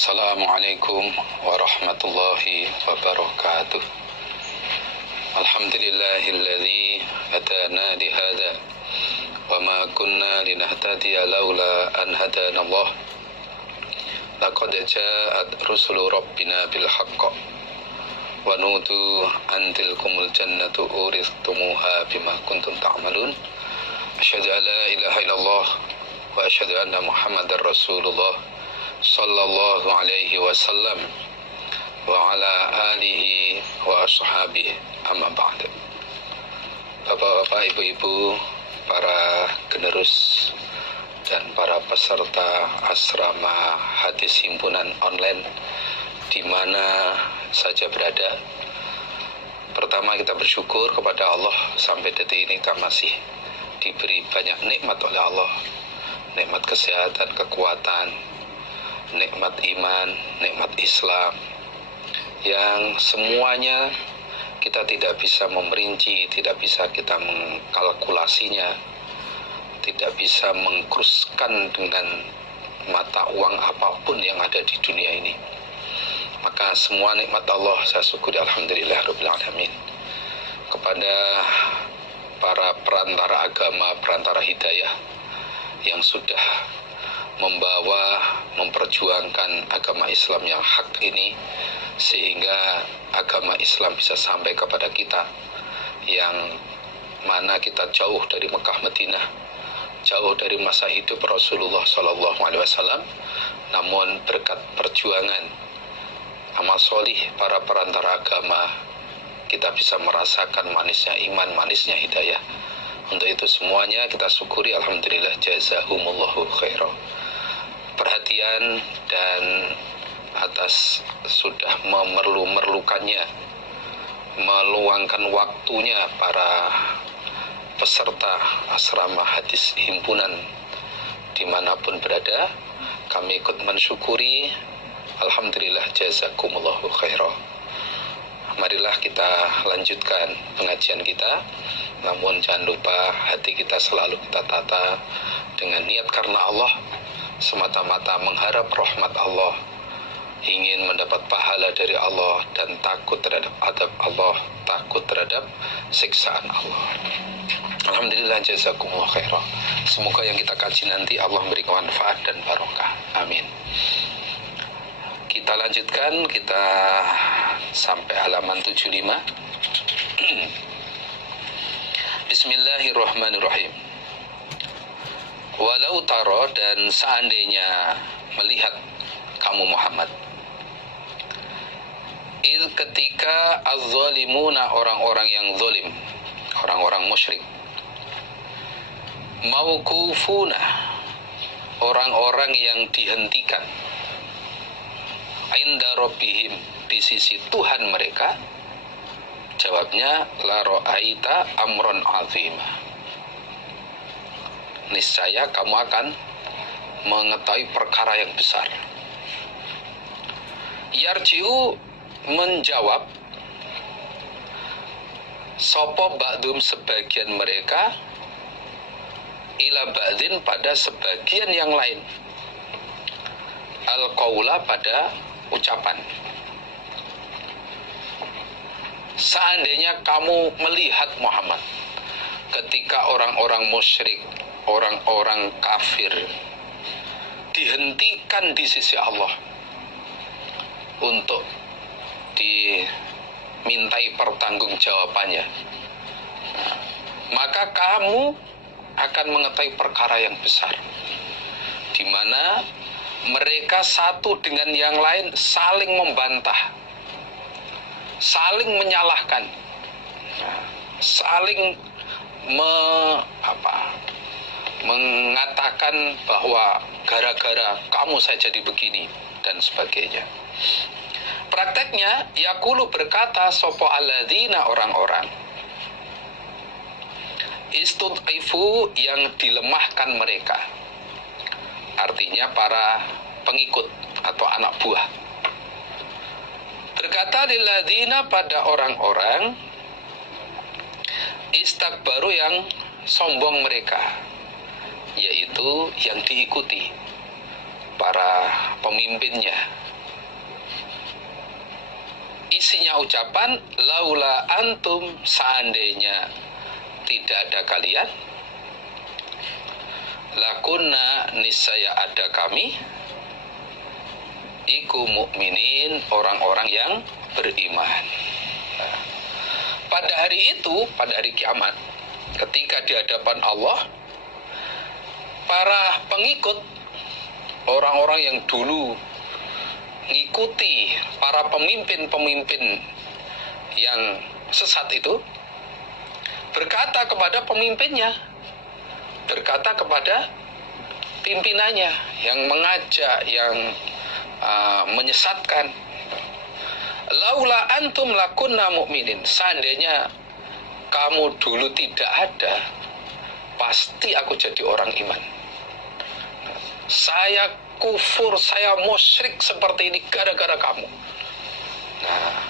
Assalamualaikum warahmatullahi wabarakatuh. Alhamdulillahilladzi hadana lihada wa ma kunna linahtadiya laula an hadana Allah. Laqad ja'at rusulu rabbina bil haqq wa nudu an tilkumul jannatu uristumuha bima kuntum ta'malun. Asyhadu an la ilaha illallah wa asyhadu anna Muhammadar Rasulullah sallallahu alaihi wasallam wa ala alihi wa ashabihi, amma ba'd. Bapak-bapak, ibu-ibu, para generus dan para peserta asrama hadis himpunan online di mana saja berada. Pertama, kita bersyukur kepada Allah sampai detik ini kita masih diberi banyak nikmat oleh Allah. Nikmat kesehatan, kekuatan, nikmat iman, nikmat Islam, yang semuanya kita tidak bisa memerinci, tidak bisa kita mengkalkulasinya, tidak bisa mengkruskan dengan mata uang apapun yang ada di dunia ini. Maka semua nikmat Allah saya syukuri, alhamdulillah rabbil alamin. Kepada para perantara agama, perantara hidayah yang sudah memperjuangkan agama Islam yang hak ini, sehingga agama Islam bisa sampai kepada kita, yang mana kita jauh dari Mekah Madinah, jauh dari masa hidup Rasulullah SAW, namun berkat perjuangan amal solih para perantara agama, kita bisa merasakan manisnya iman, manisnya hidayah. Untuk itu semuanya kita syukuri, alhamdulillah, jazahumullahu khairan. Perhatian dan atas sudah memerlukannya, meluangkan waktunya para peserta asrama hadis himpunan dimanapun berada, kami ikut mensyukuri, alhamdulillah, jazakumullahu khairan. Marilah kita lanjutkan pengajian kita, namun jangan lupa hati kita selalu kita tata dengan niat karena Allah, semata-mata mengharap rahmat Allah, ingin mendapat pahala dari Allah, dan takut terhadap adab Allah, takut terhadap siksaan Allah. Alhamdulillah, jazakumullah khairan. Semoga yang kita kaji nanti Allah memberikan manfaat dan barokah. Amin. Kita lanjutkan, kita sampai halaman 75. Bismillahirrahmanirrahim. Walau taro, dan seandainya melihat kamu Muhammad, ketika az-zalimuna, orang-orang yang zalim, orang-orang musyrik, mauqufuna, orang-orang yang dihentikan, inda rabbihim, di sisi Tuhan mereka, jawabnya la ra'aita amron azima, niscaya kamu akan mengetahui perkara yang besar. Yarji'u, menjawab, sopo ba'dum, sebagian mereka, ila ba'din, pada sebagian yang lain, al-qaula, pada ucapan. Seandainya kamu melihat Muhammad ketika orang-orang musyrik, orang-orang kafir dihentikan di sisi Allah untuk dimintai pertanggungjawabannya, maka kamu akan mengetahui perkara yang besar, di mana mereka satu dengan yang lain saling membantah, saling menyalahkan, saling mengatakan bahwa gara-gara kamu saya jadi begini dan sebagainya. Prakteknya, yaqulu, berkata sopo alladzina, orang-orang, istud'ifu, yang dilemahkan mereka, artinya para pengikut atau anak buah, berkata lilladzina, pada orang-orang, istakbaru, yang sombong mereka, yaitu yang diikuti para pemimpinnya. Isinya ucapan, laula antum, seandainya tidak ada kalian, lakunna, niscaya ada kami, iku mukminin, orang-orang yang beriman. Nah, pada hari itu, pada hari kiamat, ketika di hadapan Allah, para pengikut, orang-orang yang dulu ngikuti para pemimpin-pemimpin yang sesat itu, berkata kepada pemimpinnya, berkata kepada pimpinannya yang mengajak, yang menyesatkan, laula antum lakunna mu'minin, seandainya kamu dulu tidak ada, pasti aku jadi orang iman. Saya kufur, saya musyrik seperti ini gara-gara kamu. Nah,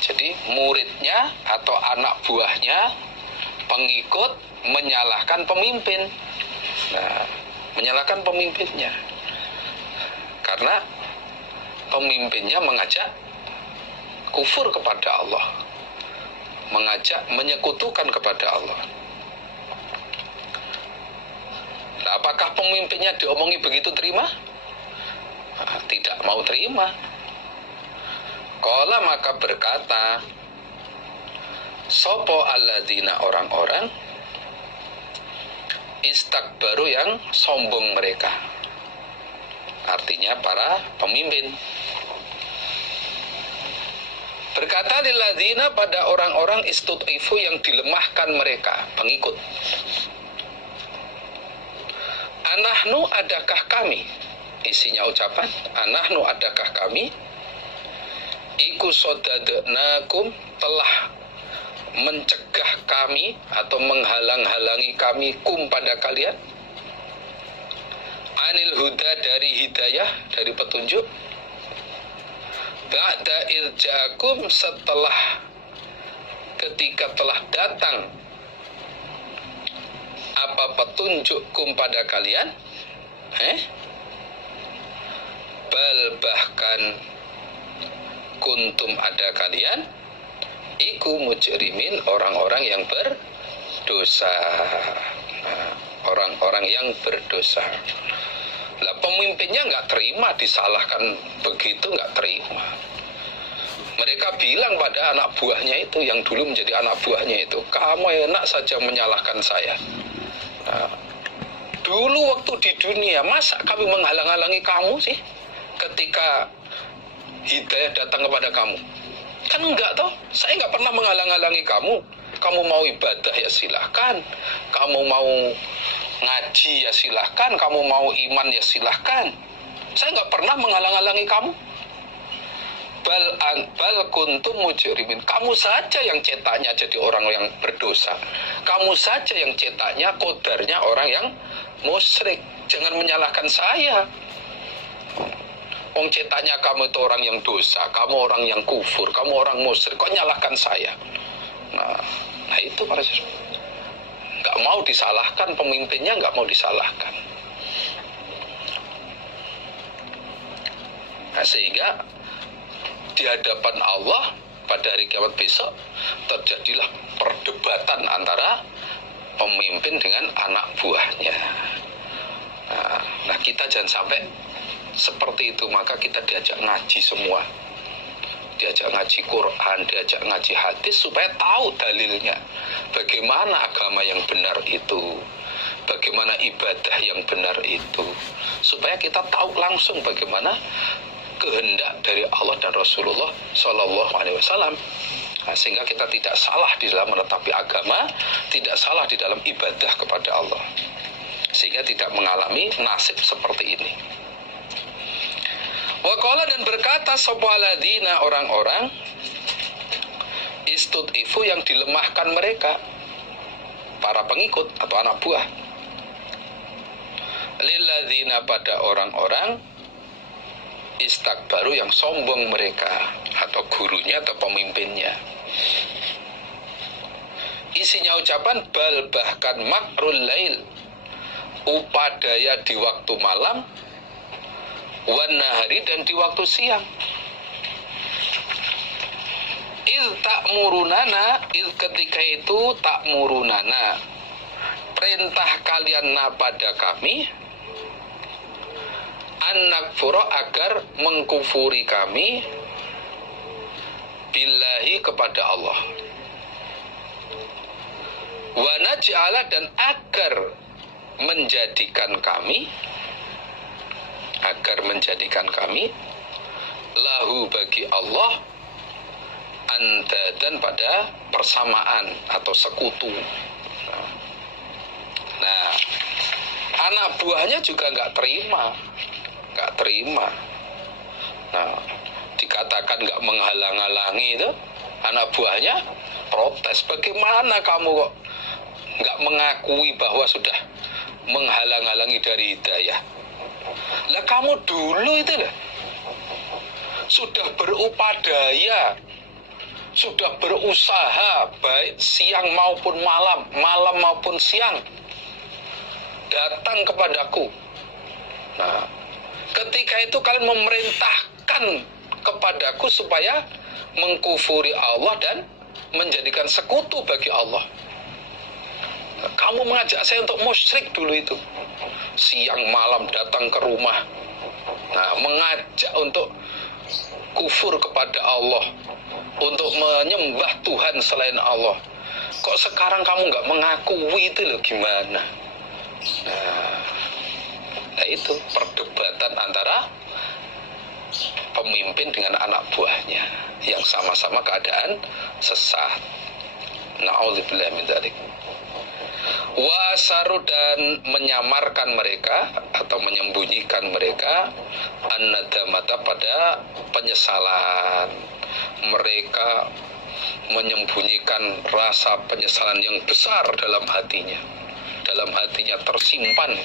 jadi muridnya atau anak buahnya, pengikut, menyalahkan pemimpin. Nah, menyalahkan pemimpinnya karena pemimpinnya mengajak kufur kepada Allah, mengajak menyekutukan kepada Allah. Nah, apakah pemimpinnya diomongi begitu terima? Nah, tidak mau terima. Qala, maka berkata sopo alladzina, orang-orang istakbaru, yang sombong mereka, artinya para pemimpin. Berkata lilladzina, pada orang-orang istud'ifu, yang dilemahkan mereka, pengikut, anahnu, adakah kami, isinya ucapan, anahnu, adakah kami, iku sodadnakum, telah mencegah kami atau menghalang-halangi kami, kum, pada kalian, anil huda, dari hidayah, dari petunjuk, ba'da irja'akum, setelah ketika telah datang apa petunjukkum pada kalian, bal, bahkan, kuntum, ada kalian, iku mujrimin, orang-orang yang berdosa. Nah, orang-orang yang berdosa. Lah, pemimpinnya nggak terima disalahkan begitu, nggak terima. Mereka bilang pada anak buahnya itu, yang dulu menjadi anak buahnya itu, kamu enak saja menyalahkan saya. Nah, dulu waktu di dunia, masa kami menghalang-halangi kamu sih ketika hidayah datang kepada kamu? Kan enggak toh, saya enggak pernah menghalang-halangi kamu. Kamu mau ibadah ya silahkan, kamu mau ngaji ya silahkan, kamu mau iman ya silahkan. Saya enggak pernah menghalang-halangi kamu. Bal kuntum mujrimin, kamu saja yang cetaknya jadi orang yang berdosa. Kamu saja yang cetaknya, kodarnya orang yang musyrik. Jangan menyalahkan saya. Wong cetaknya kamu itu orang yang dosa, kamu orang yang kufur, kamu orang musyrik, kok nyalahkan saya? Nah itu para siswa. Nggak mau disalahkan, pemimpinnya nggak mau disalahkan. Nah, sehingga di hadapan Allah pada hari kiamat besok terjadilah perdebatan antara pemimpin dengan anak buahnya. Nah, kita jangan sampai seperti itu. Maka kita diajak ngaji semua, diajak ngaji Quran, diajak ngaji hadis, supaya tahu dalilnya, bagaimana agama yang benar itu, bagaimana ibadah yang benar itu, supaya kita tahu langsung bagaimana kehendak dari Allah dan Rasulullah Shallallahu Alaihi Wasallam. Nah, sehingga kita tidak salah di dalam menetapi agama, tidak salah di dalam ibadah kepada Allah, sehingga tidak mengalami nasib seperti ini. Waqala, dan berkata sopaladina, orang-orang istud'ifu, yang dilemahkan mereka, para pengikut atau anak buah, lilladzina, pada orang-orang istakbaru, yang sombong mereka, atau gurunya atau pemimpinnya. Isinya ucapan, bal, bahkan, makrul lail, upadaya di waktu malam, wan nahari, dan di waktu siang. Ketika itu ta'murunana, perintah kalian pada kami, annakfura, agar mengkufuri kami, billahi, kepada Allah, wa naj'ala, dan agar menjadikan kami lahu, bagi Allah, andadan, pada persamaan atau sekutu. Nah, anak buahnya juga nggak terima. Nah, dikatakan nggak menghalang-halangi itu, anak buahnya protes. Bagaimana kamu kok nggak mengakui bahwa sudah menghalang-halangi dari hidayah? Lah kamu dulu itu lah sudah berupadaya, sudah berusaha, baik siang maupun malam maupun siang, datang kepadaku. Nah, ketika itu kalian memerintahkan kepadaku supaya mengkufuri Allah dan menjadikan sekutu bagi Allah. Nah, kamu mengajak saya untuk musyrik dulu itu, siang malam datang ke rumah. Nah, mengajak untuk kufur kepada Allah, untuk menyembah Tuhan selain Allah. Kok sekarang kamu nggak mengakui itu loh, gimana? Nah, itu perdebatan antara pemimpin dengan anak buahnya yang sama-sama keadaan sesat. Na'udzubillah min dzalik. Wasaru, dan menyamarkan mereka atau menyembunyikan mereka an-nadamata, pada penyesalan. Mereka menyembunyikan rasa penyesalan yang besar dalam hatinya. Dalam hatinya tersimpan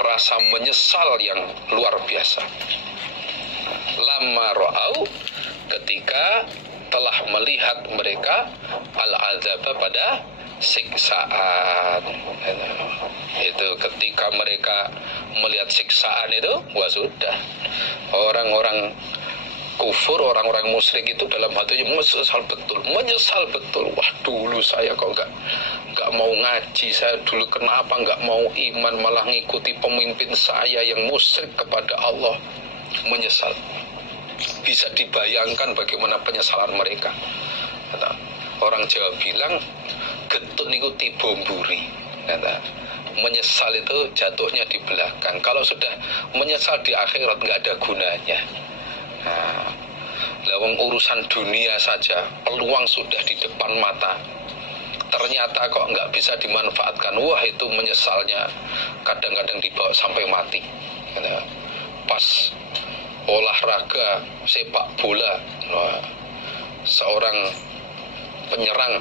rasa menyesal yang luar biasa. Lamma ra'au, ketika telah melihat mereka al-azaba, pada siksaan. Itu ketika mereka melihat siksaan itu, wah sudah, orang-orang kufur, orang-orang musyrik itu dalam hatinya menyesal betul. Wah, dulu saya kok nggak mau ngaji, saya dulu kenapa nggak mau iman, malah ngikuti pemimpin saya yang musyrik kepada Allah. Menyesal. Bisa dibayangkan bagaimana penyesalan mereka. Orang Jawa bilang, getun itu tibomburi. Menyesal itu jatuhnya di belakang. Kalau sudah menyesal di akhirat, nggak ada gunanya. Lawang urusan dunia saja, peluang sudah di depan mata, ternyata kok nggak bisa dimanfaatkan. Wah, itu menyesalnya kadang-kadang dibawa sampai mati. Pas olahraga sepak bola, seorang penyerang